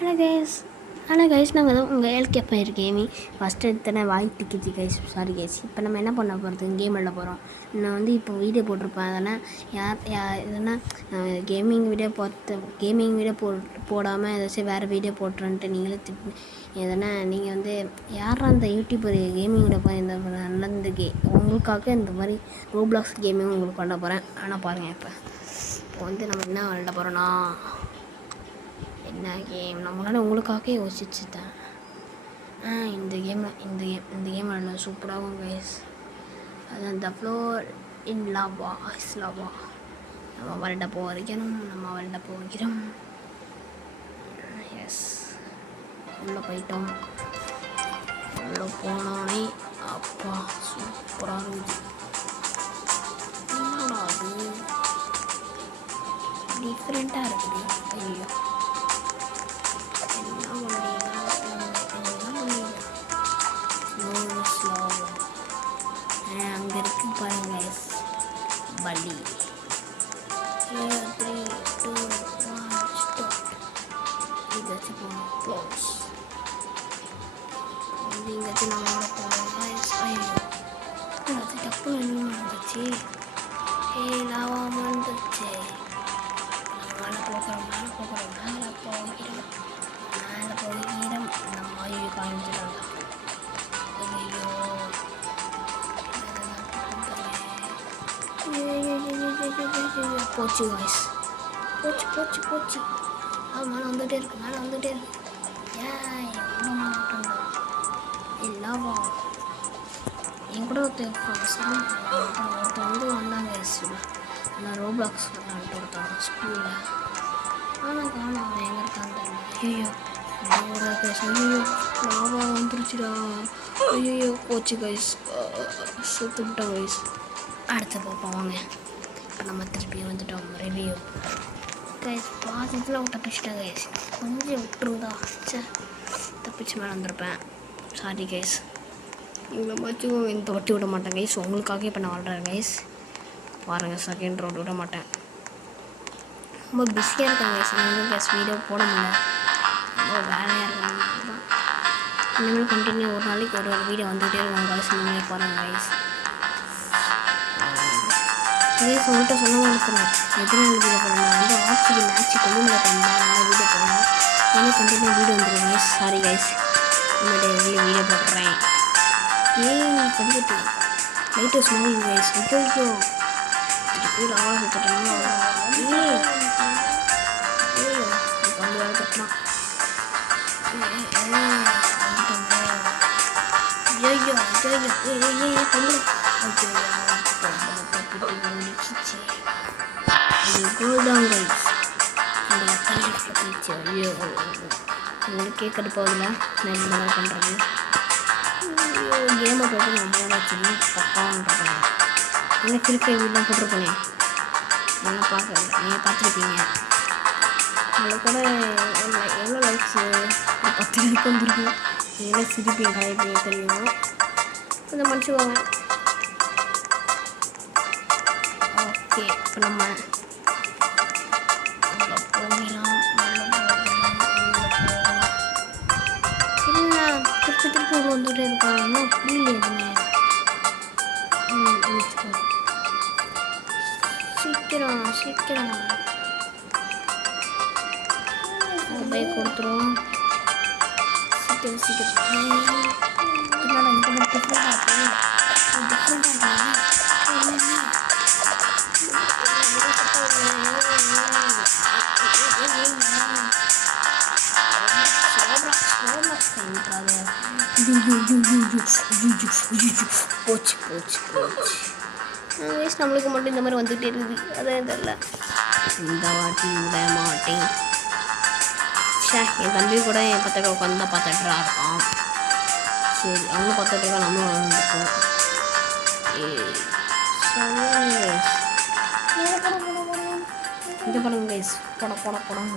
Hello guys நாங்கள் தான் உங்கள் எல்கே ஃபயர் கேமிங் ஃபஸ்ட்டு எடுத்தன வாய் திக்கிச்சு கைஸ். Sorry guys. இப்போ நம்ம என்ன பண்ண போகிறது, கேம் விளாட போகிறோம். நான் வந்து இப்போ வீடியோ போட்டிருப்பேன். அதெல்லாம் எதனா கேமிங் வீடியோ போடாமல் ஏதாச்சும் வேறு வீடியோ போட்டுறன்ட்டு நீங்களே எதனா நீங்கள் வந்து யாரும் அந்த யூடியூபர் கேமிங் வீடியோ இந்த நல்ல உங்களுக்காக இந்த மாதிரி ரோப்ளாக்ஸ் கேமிங் உங்களுக்கு பண்ண போகிறேன். ஆனால் பாருங்கள் இப்போ வந்து நம்ம என்ன விளாட போகிறோன்னா என்ன கேம் நான் முன்னாடி உங்களுக்காக யோசிச்சுட்டேன். இந்த கேம் நல்லா சூப்பராகவும் கைஸ். அது த ஃப்ளோர் இன் லாவா நம்ம விளையாட போகிறோம். எஸ், உள்ளே போயிட்டோம். உள்ளே போனோடனே அப்பா சூப்பராக இருக்குது. என்னடா அது டிஃப்ரெண்ட்டாக இருக்குது. ஐயோ அங்கே இருக்கு பாருங்க பலி. 3, 2, 1 ஸ்டார்ட். இதாச்சு போகணும் க்ளோஸ். வந்து இங்காச்சு நம்மளோட போகிறோம். அது டப்பு என்ன வந்துச்சு. லாவா வந்துச்சு. மேலே போகிறோம். நம்ம ஐயோ காமிச்சிட்டாங்க. போச்சு வாய்ஸ் போச்சு. மேலே வந்துகிட்டே இருக்கு. எல்லாவா என் கூட ஒருத்தன் வந்து வந்தாங்க. நான் ரோப்ளாக்ஸ் விளாண்டுட்டு ஒருத்தவங்க ஸ்கூலில். ஆனால் காணும் அவன் எங்கே இருக்கான்னு தெரியல. ஐயோ லாவா வந்துருச்சுடா. ஐயோ போச்சு கைஸ். சுத்து விட்டான் கைஸ். அடுத்து பார்ப்போம் வாங்க. இப்போ நம்ம திருப்பி வந்துட்டோம். Review guys. பாசத்தில் தப்பிச்சிட்டேன் கைஸ். கொஞ்சம் விட்டுருந்தா தப்பிச்சு மேலே வந்திருப்பேன். Sorry guys. இவ்வளோ மச்சும் இந்த வட்டி விட மாட்டேன் கைஸ். உங்களுக்காக இப்போ நான் வாழ்கிறேன் கைஸ். பாருங்கள், செகண்ட் ரவுண்ட் விட மாட்டேன். ரொம்ப பிஸியாக இருக்கேன் கைஸ். கைஸ் வீடியோ போட முடியல. ரொம்ப வேலையாக இருக்காங்க. இனிமேல் கண்டினியூ ஒரு நாளைக்கு ஒரு வீடியோ வந்துகிட்டே இருக்கும் கைஸ். நீங்களே பாருங்கள் கைஸ். உங்கள்கிட்ட சொல்ல மாட்டேன். எத்தனை வீடியோ போடணும் வந்து ஆர்சிபி மேட்ச் கொல்லுமில் நல்லா வீடியோ போடணும். ஏன்னா கண்டினியூ வீடியோ வந்துடும் கைஸ். சாரி கைஸ், உங்கள்கிட்ட வீடியோ போடுறேன். படிக்கட்டு லைட் ஹவுஸ் மாதிரி கைஸ். ஐயோ திருப்பி லாவா சுற்றுட்டோம்னா பந்து வேலை தட்டலாம். உங்களுக்கே கடுப்பாகுதுல நான் இந்த மாதிரி பண்ணுறது. கேமை போட்டு நான் போடாச்சுன்னா பக்கான்றேன். என்ன கிரிக்கெட் வீடெலாம் போட்டிருப்பேனே நல்லா பார்க்கல. நீங்கள் பார்த்துருப்பீங்க. அதில் கூட எவ்வளோ லைக்ஸு 10 லைக் வந்துருக்கு. நீங்களே சிரிப்பீங்க, கலாய்ப்பீங்க தெரியும். கொஞ்சம் மன்னிச்சுக்கோங்க. ஓகே, இப்போ நம்ம திருப்பி வந்துகிட்டே இருக்காங்க. புரியல எதுவுமே. சீக்கிரம் அப்படியே கொடுத்துருவோம். சீக்கிரம் என்னடா இந்த மாதிரி டிஃப்ரெண்டாக போச்சு. நம்மளுக்கு மட்டும் இந்த மாதிரி வந்துகிட்டே இருக்குது. அதான் தெரியல. இந்த வாட்டி விட மாட்டேன். என் தம்பி கூட என் பத்திரிக்கை உட்காந்து தான் பார்த்துட்டு இருக்கான். சரி, அவனும் பார்த்துட்டு இருக்கா, நம்மளும் வந்துருக்கோம். இந்த படம் கைஸ் படம்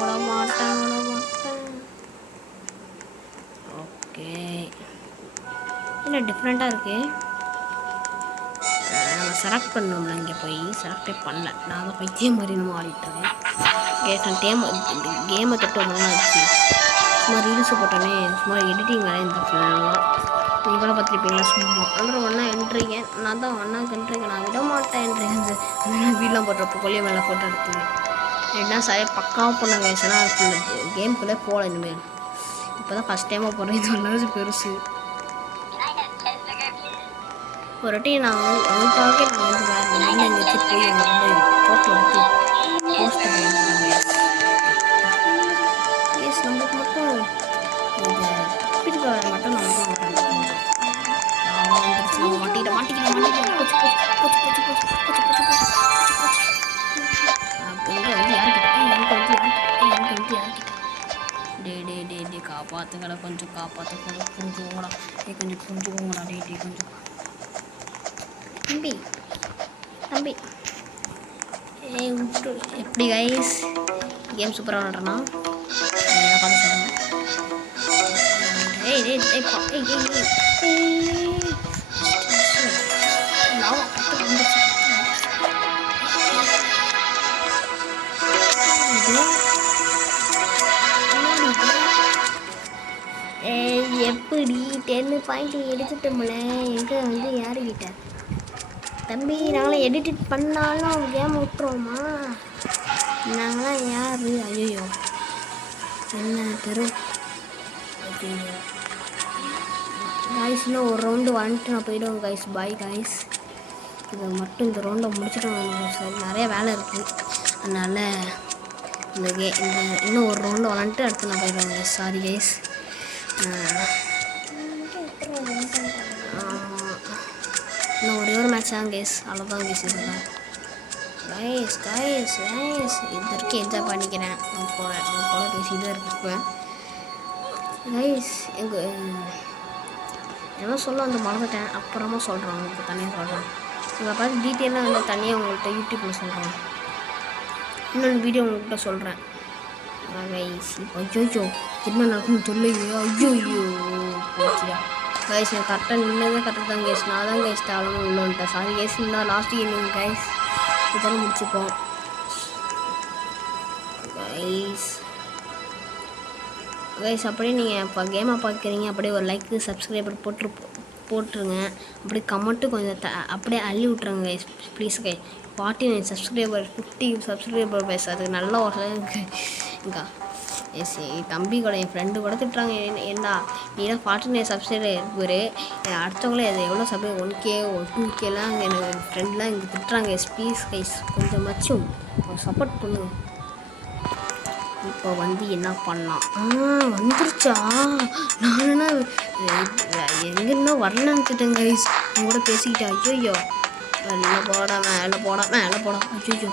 விட மாட்டேன். ஓகே, இல்லை டிஃப்ரெண்ட்டாக இருக்குது. நம்ம செலக்ட் பண்ணோம்ல, இங்கே போய் செலக்டே பண்ணல. நான் தான் பைத்தியம் மாதிரி நம்ம ஆடிட்டுருக்கேன். நோட்டிஃபிகேஷன் கேமை தொட்டு ரொம்ப நாள் ஆச்சு. சும்மா ரீல்ஸை போட்டோன்னே சும்மா எடிட்டிங் வேலை இந்த ஃபுல்லாக நீங்கள் கூட பார்த்துருப்பீங்களா சும்மா அப்புறம் ஒன்றா என்றீங்க. நான் தான் ஒன்றா கன்றீங்க, நான் விட மாட்டேன்றீங்க. வீடெலாம் போட்டுறப்போ கொல்லிய மேலே ஃபோட்டோ எடுத்து என்ன சரியாக பக்காவாக பண்ணாங்க. ஆனால் கேமுக்குள்ளே போகல இனிமேல். இப்போ தான் ஃபஸ்ட் டைமாக போகிறேன். இது ஒன்றாவது பெருசு. ஒரு வாட்டி நான் உங்களுக்காக நான் வந்து வேறு வெளியில் எங்கேயாச்சும் போய் எங்கள் வந்து ஃபோட்டோ எடுத்து போஸ்ட் பண்ணியிருக்காங்க. கேஸ் நம்மளுக்கு மட்டும் இந்த வீட்டுக்கு வர மட்டும் நமக்கு டே காப்பாற்றுங்கடா, கொஞ்சம் காப்பாற்றுங்க, புரிஞ்சுக்கோங்கடா, கொஞ்சம் புரிஞ்சுக்கோங்கடா, டே கொஞ்சம் தம்பி எப்படி கைஸ் கேம் சூப்பராக விளாட்றேன்னா பார்த்து சொல்லுங்கள். எப்படி 10 பாயிண்ட் எடுத்துட்டோம்ல. எங்கே வந்து யாருக்கிட்ட தம்பி நாங்களாம் எடிட் பண்ணாலும் கேம் விட்டுருவோமா? நாங்களாம் யார்? ஐயோ என்ன தெரு காய்ஸ். இன்னும் ஒரு ரவுண்டு வந்துட்டு நான் போயிடுவோம் காய்ஸ். Bye guys. இதை மட்டும் இந்த ரவுண்டை முடிச்சுட்டோம். சரி நிறைய வேலை இருக்குது, அதனால் இந்த இன்னும் ஒரு ரவுண்டு விளாண்டுட்டு அடுத்து நான் போயிடுவேன் கைஸ். Sorry guys. இன்னும் ஒரே ஒரு மேட்ச் தான் கேஸ், அவ்வளோதான் கேஸ். இதுதான் கைஸ் இது வரைக்கும் என்ஜாய் பண்ணிக்கிறேன். போல பேசிட்டு இருக்கேன் கைஸ். என்ன சொல்ல வந்து மறந்துட்டேன், அப்புறமா சொல்கிறேன் உங்களுக்கு, தனியாக சொல்கிறேன். உங்களை பார்த்து டீட்டெயிலாக வந்து தனியாக உங்கள்கிட்ட யூடியூப்பில் சொல்கிறேன். இன்னொன்று வீடியோ உங்கள்கிட்ட சொல்கிறேன் கைஸ். இப்போ ஐயோ என்ன நடக்கும்னு சொல்லுங்க. ஐயோ போச்சியா கைஸ். நான் கரெக்டாக நின்னதே கரெக்டாக தான் கேஸ். நான் தான் கேஸ் தேவலாம் உள்ள வந்துட்டேன். Sorry guys. இந்த லாஸ்ட் கேம் கைஸ் இதெல்லாம் முடிச்சுப்போம் கைஸ். அப்படியே நீங்கள் இப்போ கேமை பார்க்குறீங்க, அப்படியே ஒரு லைக்கு சப்ஸ்கிரைபர் போட்டுருங்க. அப்படியே கமெண்ட்டு கொஞ்சம் அப்படியே அள்ளி விட்ருங்க guys please guys. 49 subscriber 50 subscriber guys. அதுக்கு நல்ல ஒருக்கா எஸ். தம்பி கூட என் ஃப்ரெண்டு கூட திட்டுறாங்க, ஏண்டா நீலாம் 49 சப்ஸ்கிரைபர் அடுத்தவங்களே அது எவ்வளோ சப்ஸ்கிரைபர் 1K 2Kலாம் எனக்கு ஃப்ரெண்ட்லாம் இங்கே திட்டுறாங்க கைஸ். ப்ளீஸ் கைஸ் கொஞ்சமாச்சும் சப்போர்ட் பண்ணுங்க. இப்போ வந்து என்ன பண்ணலாம்? வந்துருச்சா? நான் எங்கன்னா வரலன்னு நினச்சிட்டேன் கைஸ். அவங்க கூட பேசிக்கிட்டேன். ஐயோ மேலே போட ஐயோ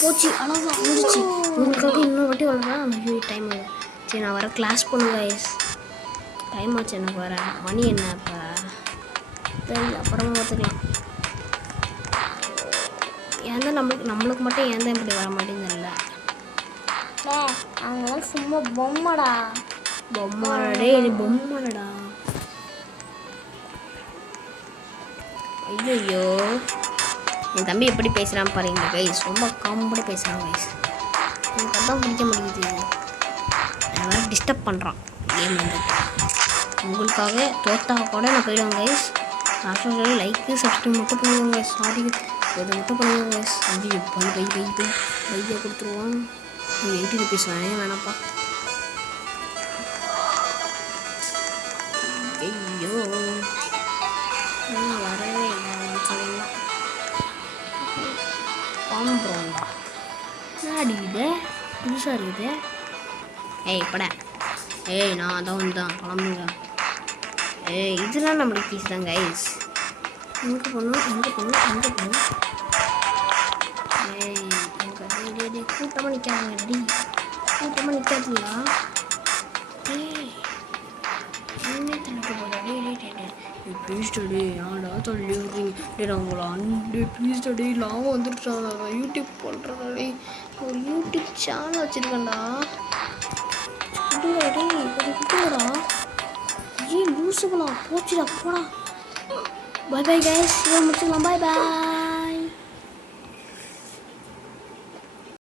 போச்சு. அவ்வளோதான் முடிச்சு. உங்களுக்காக இன்னொரு வாட்டி வளர்றேன். ஐயோ டைம் ஆகும். சரி நான் வர கிளாஸ் பண்ணுங்க கைஸ். டைம் ஆச்சு எனக்கு வர. மணி என்ன இப்போ? சரி அப்புறமா பார்த்துக்கலாம். ஏன் தான் நம்மளுக்கு மட்டும் ஏன் தான் இப்படி வர மாட்டேங்குதுல்ல? அவங்களாம் சும்மா பொம்மாடே இது பொம்மாடா. ஐயோ என் தம்பி எப்படி பேசுகிறான்னு பாருங்க கைஸ். ரொம்ப காமெடியாக பேசுகிறான் கைஸ். எனக்கு அதான் பிடிக்க முடியுது. நான் வேறு டிஸ்டர்ப் பண்ணுறான் கேம் வந்து. உங்களுக்காக தோத்தா கூட நான் போயிடுவேன் கைஸ். நான் லைக்கு சப்ஸ்கிரைப் மட்டும் பண்ணுவாங்க கைஸ். சாரி இதை மட்டும் பண்ணுவாங்க கைஸ். ஐயோ பையை கொடுத்துருவான். 80 rupees வேணாப்பா. ஐயோ வரவே இல்லை சொல்லிங்களா. பாம்புறோண்டா நாடி இது புதுசாக இருக்குது. பட நான் தான் வந்தான் கிளம்புங்க. இதெல்லாம் நம்மளுக்கு பீஸ் தான் கைஸ். எங்கே போகணும் கூட்டமாக நிற்காதுங்கடி. கூட்டமாக நிற்காதுங்களா? என்ன தள்ளிட்டு போதா? ப்ளீஸ் டே ஆடா தள்ளி விட்றீங்க. நாங்களா ப்ளீஸ் டே லாபம் வந்துருச்சான். யூடியூப் பண்ணுறதாடே. ஒரு யூடியூப் சேனல் வச்சுருக்கேன்டா. குட்டுடா லூசுங்களா போச்சுடா போடா. Bye guys. முடிச்சுக்கலாம். பாய்